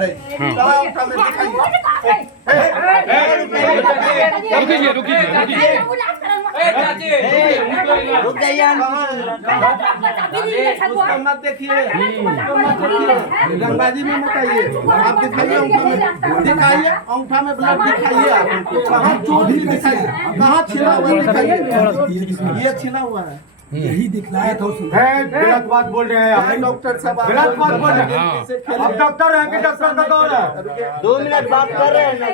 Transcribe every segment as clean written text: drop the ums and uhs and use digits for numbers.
रहे अंगूठा में दिखाइए। रुकिए रुक जाइए। उसको मत देखिए, रंगबाजी में मत आइए। आप दिखाइए अंगूठा में, दिखाइए अंगूठा में ब्लड दिखाइए। आप कहाँ चोट दिखाइए, कहाँ छिला हुआ दिखाइए। ये छिला हुआ है, यही दिखलाया था उसने। गलत बात बोल रहे हैं आप, डॉक्टर साहब गलत बात बोल रहे हैं। अब डॉक्टर है कि डॉक्टर का दौर है? 2 मिनट बात कर रहे हैं ना,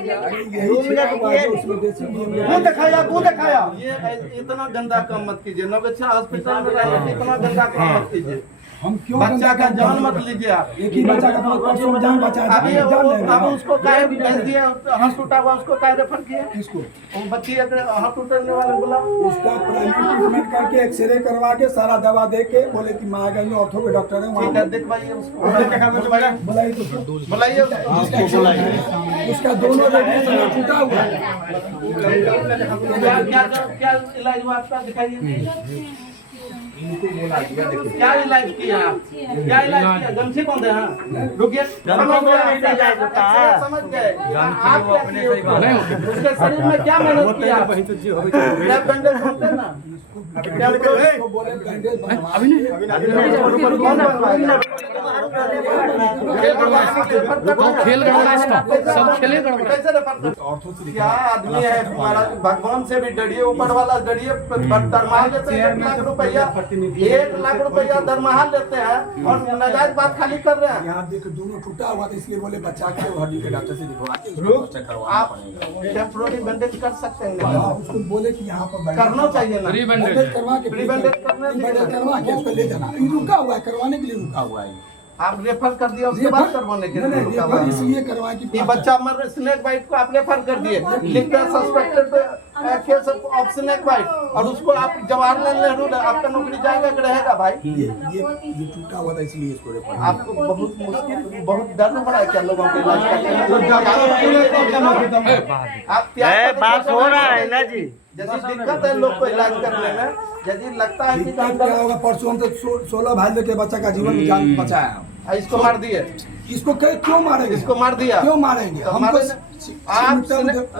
2 मिनट तू दिखाया, तू दिखाया। ये इतना गंदा काम मत कीजिए। नवगछिया हॉस्पिटल में रहने से इतना गंदा काम मत कीजिए। हम क्यों बच्चा का जान मत लीजिए आप। एक ही बच्चा का परसों में जान बचा अभी अब उसको काहे भेज दिए, हाथ टूटा हुआ उसको काहे रेफर किए? किसको? वो बच्ची हाथ टूटने वाले बोला उसका प्राइमरी ट्रीटमेंट करके एक्सरे करवा के सारा दवा दे के बोले कि महागंज में ऑर्थो के डॉक्टर है वहाँ दिखवाइए उसको, बुलाइए तो बुलाइए उसका दोनों रेडिएशन टूटा हुआ है। क्या इलाज हुआ आपका, दिखाइए। क्या इलाज किया, क्या इलाज किया? गमछी बांधे हैं, रुकिए। समझ गए आप उसके शरीर में क्या मेहनत किया? बैंडेज होते ना खेल गड़बड़ा इसका, सब खेले गड़बड़ा। क्या आदमी है तुम्हारा? भगवान से भी डरिए, ऊपर वाला डरिए। दरमाहा लेते हैं 1 लाख रुपया, 1 लाख रुपया दरमाहा लेते हैं और नाजायज बात खाली कर रहे हैं। यहाँ देख दोनों टूटा हुआ था इसलिए बोले बच्चा के हड्डी के डॉक्टर से दिखवा के आप टेम्पोररी बैंडेज कर सकते हैं ना? उसको बोले कि यहाँ पर करना चाहिए ना, बैंडेज करवा के प्री बैंडेज करना बैंडेज करवा के उसको ले जाना। ये रुका हुआ है, करवाने के लिए रुका हुआ है। आप रेफर कर दिया, उसके बाद करवाने के लिए रुका हुआ है। इसलिए करवा कि ये बच्चा मर स्नेक बाइट को आप रेफर कर दिए, लिखते हैं suspected case of snake bite, और उसको आप जवाहरलाल नेहरू आपका नौकरी जाएगा कि रहेगा भाई? ये टूटा हुआ था इसलिए इसको रेफर। आपको बहुत मुश्किल, बहुत दर्द पड़ा है क्या लोगों के इलाज करने में? आप बात हो रहा है ना जी। जैसी दिक्कत है लोग को इलाज करने में, यदि लगता है कि क्या होगा? परसों हम तो 16 भाई लेके बच्चा का जीवन जान बचाया। इसको मार दिए, इसको क्यों मारेंगे? इसको मार दिया, क्यों मारेंगे? तो हमको आप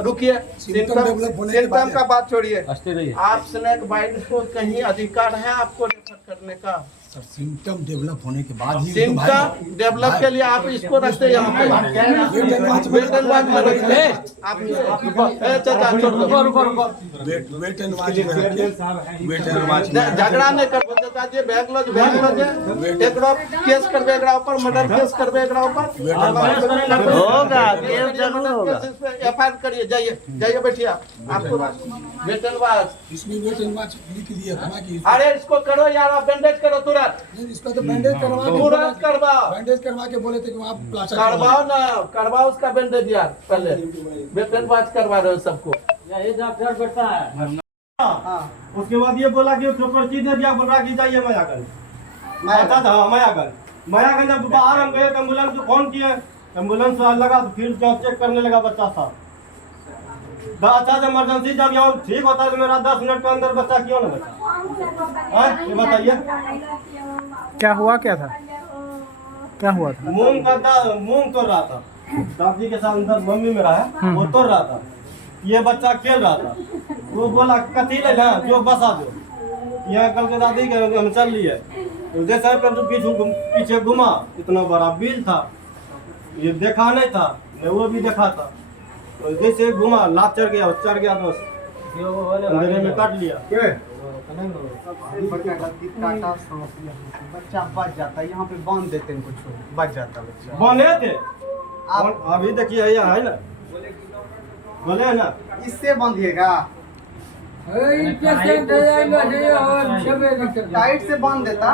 रुकिए, सिम्टम का बात छोड़िए। रहिए। आप स्नेक बाइट को कहीं अधिकार है आपको रेफर करने का? सिम्टम डेवलप होने के बाद ही सिम्टम डेवलप के लिए आप इसको रखते यहाँ पे वेट एंड वॉच में रखते। आप चाचा छोड़ दो, वेट एंड वॉच में रखिए। वेट एंड वॉच में झगड़ा नहीं करबो चाचा जी। बैग लो एकरा केस करबे, एकरा ऊपर मर्डर केस करबे, एकरा ऊपर होगा, केस जरूर होगा। एफआईआर करिए, जाइए जाइए बैठिए। आपको वेट एंड वॉच, इसमें वेट एंड वॉच लिख दिया था ना कि अरे इसको करो यार, आप बैंडेज करो तुरंत, इसका तो बैंडेज करवा के तुरंत करवाओ, बैंडेज करवा के बोले थे कि वहाँ प्लास्टर करवाओ ना, करवाओ उसका बैंडेज यार। पहले वेट एंड वॉच करवा रहे हो सबको। यही डॉक्टर बैठा है। उसके बाद ये बोला कि उसको पर्ची दे दिया, बोल रहा कि जाइए मायागंज। मायागंज जब बाहर हम गए, एम्बुलेंस को फोन किए, एम्बुलेंस लगा तो फिर चेक करने लगा बच्चा साहब। अच्छा इमरजेंसी जब यहाँ ठीक होता है तो मेरा 10 मिनट के अंदर बच्चा क्यों ना बचा? ये बताइए क्या हुआ, क्या था, क्या हुआ था? मूंग तोड़ रहा था, दादी के साथ अंदर मम्मी मेरा है, वो तोड़ रहा था। ये बच्चा खेल रहा था, वो बोला कथी ले ना जो बसा दो। यहाँ कल के दादी के हम चल लिए, तो जैसे पीछे घुमा, इतना बड़ा बिल था, ये देखा नहीं था, वो भी देखा था। तो जैसे घुमा, लात चढ़ गया तो अंधेरे में काट लिया। बच्चा बच जाता है, यहाँ पे बांध देते हैं, कुछ बच जाता है बच्चा। बने थे आप अभी देखिए यहाँ है ना, बोले है ना, इससे बांधिएगा, टाइट से बांध देता।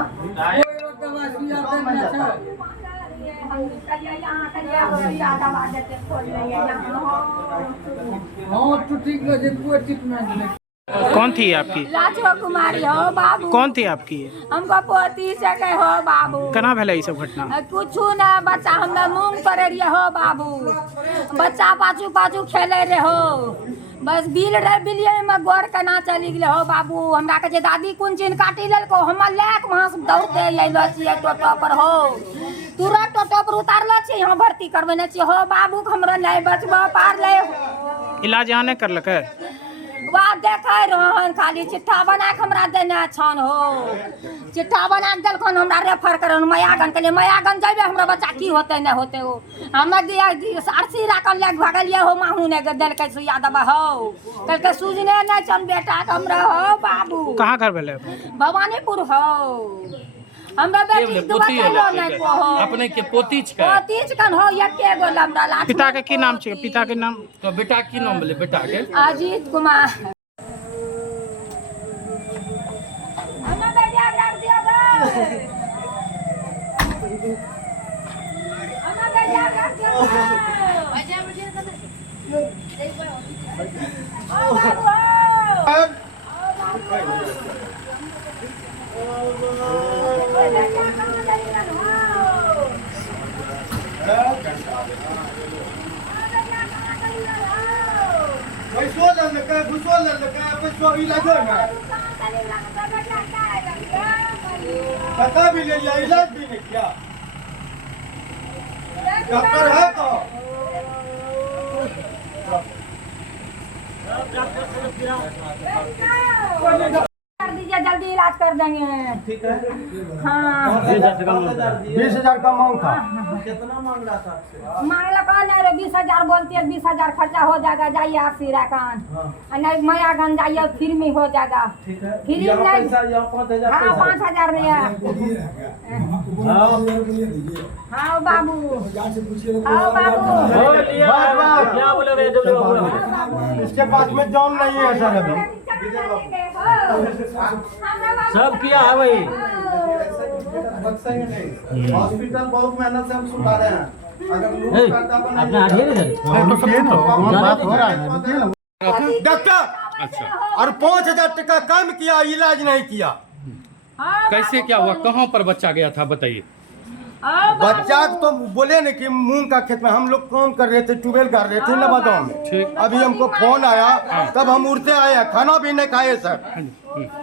कौन थी आपकी? राजो कुमारी हो बाबू। कौन थी आपकी? हमको पोती सके हो बाबू। केना भेलै ई सब घटना? कुछ ना, बच्चा हमरा मूंग तोड़े रहे हो बाबू, बच्चा पाछू पाछू खेले रहे हो, बस बिल रहे बिलिये में गोर केना चली गेले हो बाबू हमरा के जे दादी कोन चीन काटी लेलको हम लैक वहां से दौड़ते अइलो छियै टोटो पर हो तुरंत टोटो पर उतारलो छी यहाँ भर्ती करबेने छी हो बाबू हमरा नहीं बचबा पार ले इलाज यहाँ नहीं करलकै बात देखै रहन खाली चिट्ठा बना के हमरा देने छन हो चिट्ठा बना के देलखन हमरा रेफर करन मयागन के लिए मयागन जेबे हमरा बच्चा की होते नहीं होते हो हम दिया आरसी राखल ले भागलिए हो माहू ने देलकै सुइया दबा हो कहलकै सूजने नहीं छन बेटा के हमरा हो बाबू कहाँ घर भेलै भवानीपुर हो हमरा बेटी पोती दुआ नहीं को हो अपने के पोती छकै पोती छकन हो एके गो लमड़ा लाख पिता के की नाम छै पिता के नाम तो बेटा की नाम भेलै बेटा के अजीत कुमार हमरा बेटिया रख दिया गए हमरा बेटिया रख दिया पैसो ले लेके घुसो ले लेके पैसो इलाज हो ना पता भी ले लिया इलाज भी नहीं किया डॉक्टर है तो कर दीजिए जल्दी इलाज कर देंगे ठीक है हाँ 20,000 का मांग था कितना मांग रहा था आपसे मांगला कौन है रे 20,000 बोलती है 20,000 खर्चा हो जाएगा जाइए आप सिराकान नहीं मयागंज जाइए फ्री में हो जाएगा ठीक है फ्री यहाँ नहीं पैसा यहाँ 5,000 हाँ पैसा 5,000 में है हाँ बाबू हाँ बाबू इसके पास में जॉन नहीं है सर अभी सब किया है भाई हॉस्पिटल बहुत मेहनत से हम सुधारे हैं अगर लोग डॉक्टर अच्छा और 5,000 टका कम किया इलाज नहीं किया कैसे क्या हुआ कहाँ पर बच्चा गया था बताइए बच्चा तो बोले न कि मूंग का खेत में हम लोग काम कर रहे थे ट्यूबवेल कर रहे थे नवादा में ठीक अभी हमको फोन आया तब हम उड़ते आए हैं खाना भी नहीं खाए सर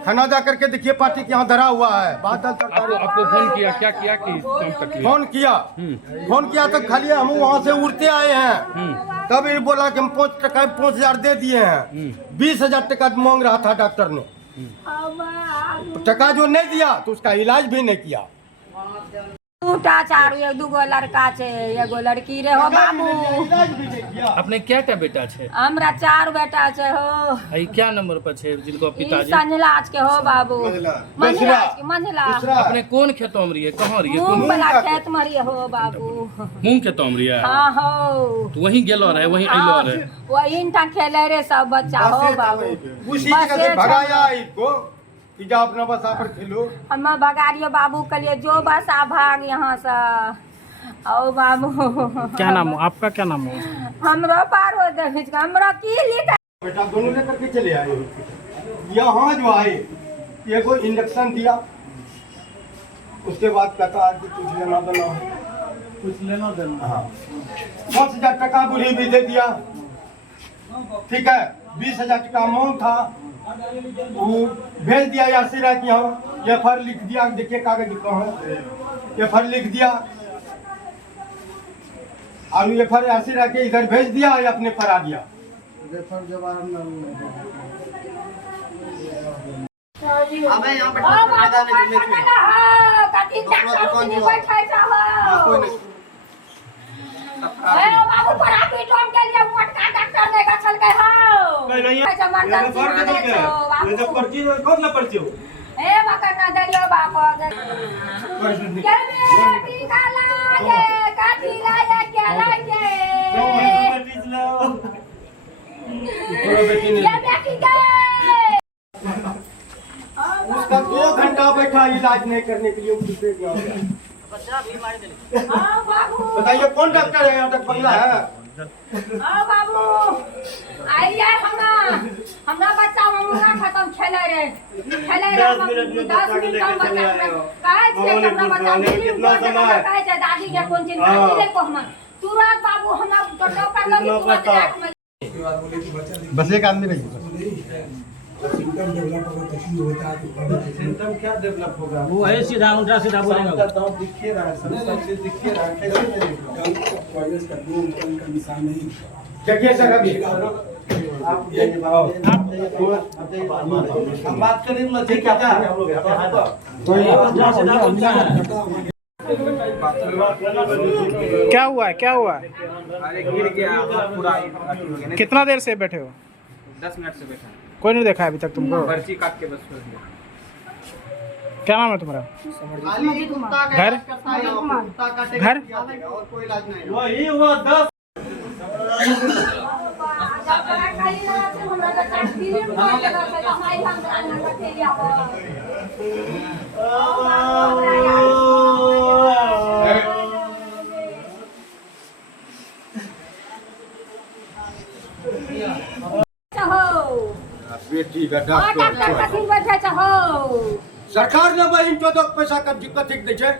खाना जा करके देखिए पार्टी के यहाँ धरा हुआ है बादल सरकार आपको फोन किया क्या किया कि काम तकलीफ फोन किया तो खाली हम वहाँ से उड़ते आए हैं तब ये बोला कि हम 5,000 दे दिए हैं 20,000 टका मांग रहा था डॉक्टर ने टका जो नहीं दिया तो उसका इलाज भी नहीं किया दूटा चारू एक दूगो लड़का छे एगो लड़की रे हो बाबू अपने क्या क्या बेटा छे हमरा 4 बेटा छे हो आई क्या नंबर पर छे जिनको पिताजी संजलाज के हो बाबू मंझला अपने कौन खेतों में रहिए कहाँ रहिए मूंग वाला खेत में रहिए हो बाबू मूंग खेतों में रहिए हाँ हो तो वहीं गेलो रहे वहीं आइलो रहे वही टा खेले रे सब बच्चा हो बाबू उसी जगह से भगाया इसको कि जा अपना बसा पर खेलो हम भगारियो बाबू के लिए जो बसा भाग यहाँ से ओ बाबू क्या नाम हो आपका क्या नाम हो हमरो पार हो दे हमरा की लिख बेटा दोनों लेकर के चले आए यहाँ जो आए एगो इंजेक्शन दिया उसके बाद कहता कि कुछ लेना देना कुछ लेना देना हाँ 5,000 टका बुढ़ी भी दे दिया ठीक है 20,000 टका मांग था वो भेज दिया या सिरा की हम एफआईआर लिख दिया देखिए कागज कहाँ है एफआईआर लिख दिया और एफआईआर सिरा के इधर भेज दिया या अपने फरा दिया अबे यहाँ पर बाबू पर आप टॉम के लिए मोटका डॉक्टर ने गछल के हो ये पर्ची कौन ना पर्ची हो ए मकना दरियो बाप के बेटी का लागे काटी लागे के लागे ये बेटी के उसका 2 घंटा बैठा इलाज नहीं करने के लिए उठे गया हां बाबू बताइए कौन डॉक्टर है यहाँ तक पगला है हां बाबू आइए हमरा बच्चा मुंगा खत्म खेले रे 10 मिनट कम बच्चा काहे छे हमरा बच्चा कितना समय काहे छे दादी के कोन चीज ले को हम तुरंत बाबू हमरा तो डॉक्टर लगी तुरंत बस एक आदमी रही सिम्टम डेवलप होगा तो शुरू होता है तो सिम्टम क्या डेवलप होगा? वो है सीधा उल्टा सीधा बोलेगा। सबका दांत दिख ही रहा है, सब चीज दिख ही रहा है, कैसे नहीं दिख रहा? वायरस का दो अंक का निशान नहीं देखिए सर अभी आप हम बात करें ना, ठीक है क्या हम लोग क्या हुआ है, क्या हुआ है? अरे गिर गया पूरा अथी हो गया ना। कितना देर से बैठे हो? 10 मिनट से बैठा, कोई नहीं देखा है अभी तक तुमको? पर्ची काट के बस छोड़ दिया। क्या नाम है तुम्हारा? घर घर वही हुआ 10 बेटी का डॉक्टर कथी बैठे छहो? सरकार ने बहिन तो दो पैसा का दिक्कत ठीक दै छै।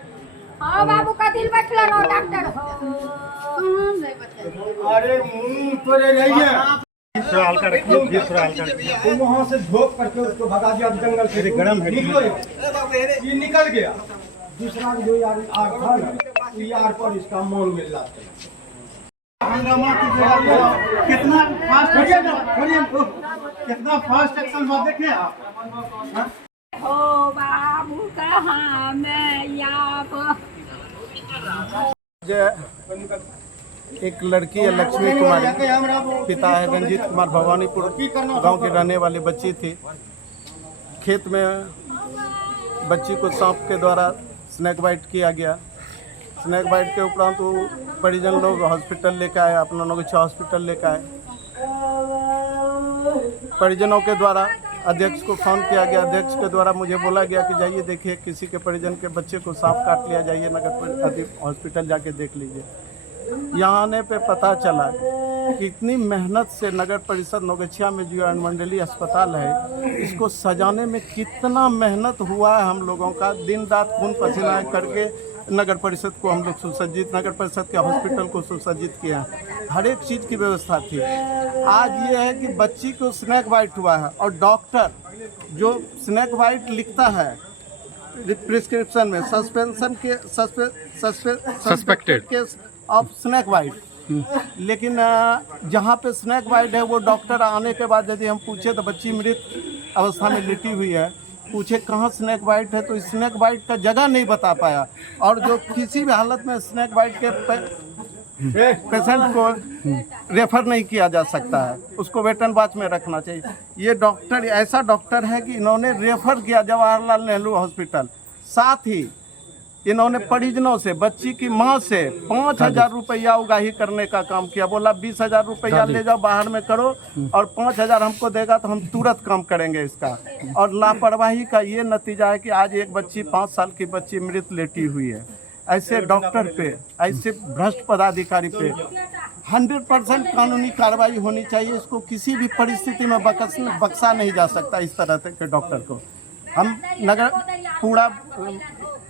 हां बाबू कथी बैठले रहो डॉक्टर हो? अरे मुंह तोड़े रहिए तुम वहाँ से धोप करके उसको भगा दिया जंगल से। गरम है ये निकल गया। दूसरा जो यार आर था ना, ये यार पर इसका मौन मिल रहा था। हंगामा की जगह कितना फास्ट एक्शन हुआ देखे आप। हो बाबू कहाँ मैं या एक लड़की है लक्ष्मी कुमारी, पिता है रंजीत कुमार, भवानीपुर गांव के रहने वाली बच्ची थी। खेत में बच्ची को सांप के द्वारा स्नैक बाइट किया गया। स्नैक बाइट के उपरांत वो परिजन लोग हॉस्पिटल लेकर आए, अपना नगोछा हॉस्पिटल लेकर आए। परिजनों के द्वारा अध्यक्ष को फोन किया गया, अध्यक्ष के द्वारा मुझे बोला गया कि जाइए देखिए किसी के परिजन के बच्चे को सांप काट लिया, जाइए नगर हॉस्पिटल जाके देख लीजिए। यहाँ आने पे पता चला कि इतनी मेहनत से नगर परिषद नौगछिया में जो अनुमंडलीय अस्पताल है, इसको सजाने में कितना मेहनत हुआ है हम लोगों का। दिन रात खून पसीना करके नगर परिषद को हम लोग सुसज्जित, नगर परिषद के हॉस्पिटल को सुसज्जित किया। हर एक चीज़ की व्यवस्था थी। आज ये है कि बच्ची को स्नैक बाइट हुआ है और डॉक्टर जो स्नैक बाइट लिखता है प्रिस्क्रिप्शन में सस्पेंशन के suspected case of snake bite, लेकिन जहाँ पे स्नैक बाइट है वो डॉक्टर आने के बाद यदि हम पूछे तो बच्ची मृत अवस्था में लेटी हुई है, पूछे कहाँ स्नैक बाइट है तो स्नैक बाइट का जगह नहीं बता पाया। और जो किसी भी हालत में स्नैक बाइट के पेशेंट को रेफर नहीं किया जा सकता है, उसको वेटन वॉच में रखना चाहिए। ये डॉक्टर ऐसा डॉक्टर है कि इन्होंने रेफर किया जवाहरलाल नेहरू हॉस्पिटल। साथ ही इन्होंने परिजनों से, बच्ची की मां से 5,000 रुपया उगाही करने का काम किया। बोला 20,000 रुपया ले जाओ बाहर में करो और 5,000 हमको देगा तो हम तुरंत काम करेंगे इसका। और लापरवाही का ये नतीजा है कि आज एक बच्ची 5 साल की बच्ची मृत लेटी हुई है। ऐसे डॉक्टर पे, ऐसे भ्रष्ट पदाधिकारी पे 100% कानूनी कार्रवाई होनी चाहिए। इसको किसी भी परिस्थिति में बख्शा नहीं जा सकता इस तरह के डॉक्टर को। हम नगर पूरा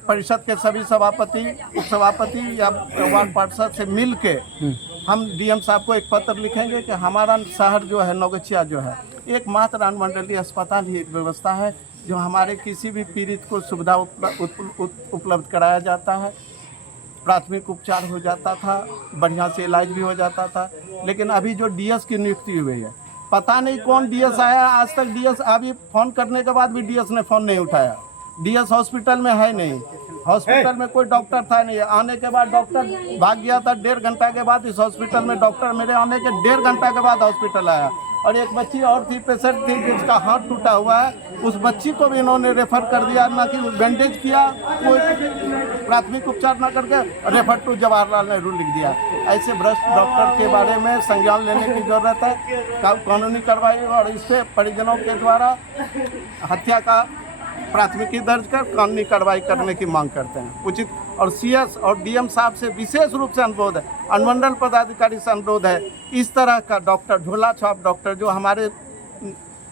परिषद के सभी सभापति, उपसभापति या वार्ड पार्षद से मिल के हम डीएम साहब को एक पत्र लिखेंगे कि हमारा शहर जो है नौगछिया जो है एकमात्र अनुमंडलीय अस्पताल ही एक व्यवस्था है जो हमारे किसी भी पीड़ित को सुविधा उपलब्ध कराया जाता है। प्राथमिक उपचार हो जाता था, बढ़िया से इलाज भी हो जाता था। लेकिन अभी जो डीएस की नियुक्ति हुई है, पता नहीं कौन डीएस आया, आज तक डीएस, अभी फ़ोन करने के बाद भी डीएस ने फ़ोन नहीं उठाया। डीएस हॉस्पिटल में है नहीं, हॉस्पिटल में कोई डॉक्टर था नहीं। आने के बाद डॉक्टर भाग गया था। 1.5 घंटा के बाद इस हॉस्पिटल में डॉक्टर मेरे आने के 1.5 घंटा के बाद हॉस्पिटल आया। और एक बच्ची और थी, पेशेंट थी जिसका हाथ टूटा हुआ है, उस बच्ची को भी इन्होंने रेफर कर दिया, ना कि बैंडेज किया, कोई प्राथमिक उपचार ना करके रेफर टू जवाहरलाल नेहरू लिख दिया। ऐसे भ्रष्ट डॉक्टर के बारे में संज्ञान लेने की जरूरत है, कानूनी कार्रवाई। और इससे परिजनों के द्वारा हत्या का प्राथमिकी दर्ज कर कानूनी कार्रवाई करने की मांग करते हैं उचित। और सीएस और डीएम साहब से विशेष रूप से अनुरोध है, अनुमंडल पदाधिकारी से अनुरोध है, इस तरह का डॉक्टर, झोला छाप डॉक्टर जो हमारे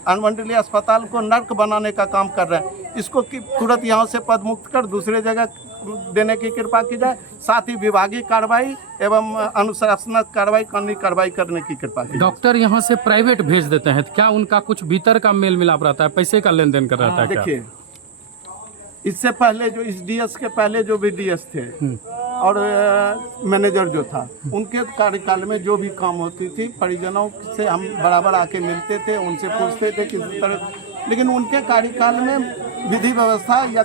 अनुमंडलीय अस्पताल को नर्क बनाने का काम कर रहे हैं, इसको तुरंत यहाँ से पद मुक्त कर दूसरे जगह देने की कृपा की जाए, साथ ही विभागीय कार्रवाई एवं अनुशासनात्मक कार्रवाई करने की कृपा की जाए। डॉक्टर यहाँ से प्राइवेट भेज देते हैं, क्या उनका कुछ भीतर का मेल मिलाप रहता है, पैसे का लेन देन कर रहता है क्या? देखिए, इससे पहले जो इस डीएस के पहले जो भी डीएस थे और मैनेजर जो था, उनके कार्यकाल में जो भी काम होती थी परिजनों से हम बराबर आके मिलते थे, उनसे पूछते थे किस तरह, लेकिन उनके कार्यकाल में विधि व्यवस्था या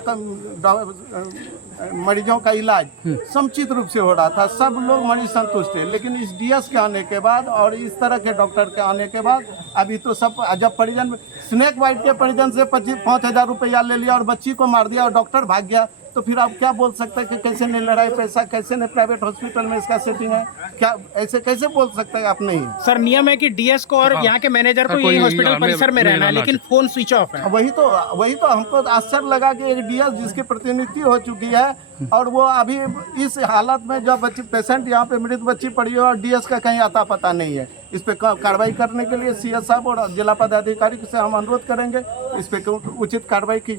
मरीजों का इलाज समुचित रूप से हो रहा था, सब लोग मरीज संतुष्ट थे। लेकिन इस डीएस के आने के बाद और इस तरह के डॉक्टर के आने के बाद अभी तो सब, जब परिजन स्नेक बाइट के परिजन से 5,000 रुपया ले लिया और बच्ची को मार दिया और डॉक्टर भाग गया, तो फिर आप क्या बोल सकते हैं कि कैसे नहीं लड़ाई पैसा, कैसे नहीं प्राइवेट हॉस्पिटल में इसका सेटिंग है, क्या ऐसे कैसे बोल सकते हैं आप? नहीं सर नियम है कि डीएस को और यहाँ के मैनेजर को यही हॉस्पिटल परिसर में रहना है, लेकिन फोन स्विच ऑफ है। वही तो हमको आश्चर्य लगा कि एक डीएस जिसकी प्रतिनिधि हो चुकी है और वो अभी इस हालत में जब बच्ची पेशेंट यहाँ पे मृत बच्ची पड़ी है और डीएस का कहीं आता पता नहीं है। इस पे कार्रवाई करने के लिए सीएस साहब और जिला पदाधिकारी से हम अनुरोध करेंगे, इस पे उचित कार्रवाई की।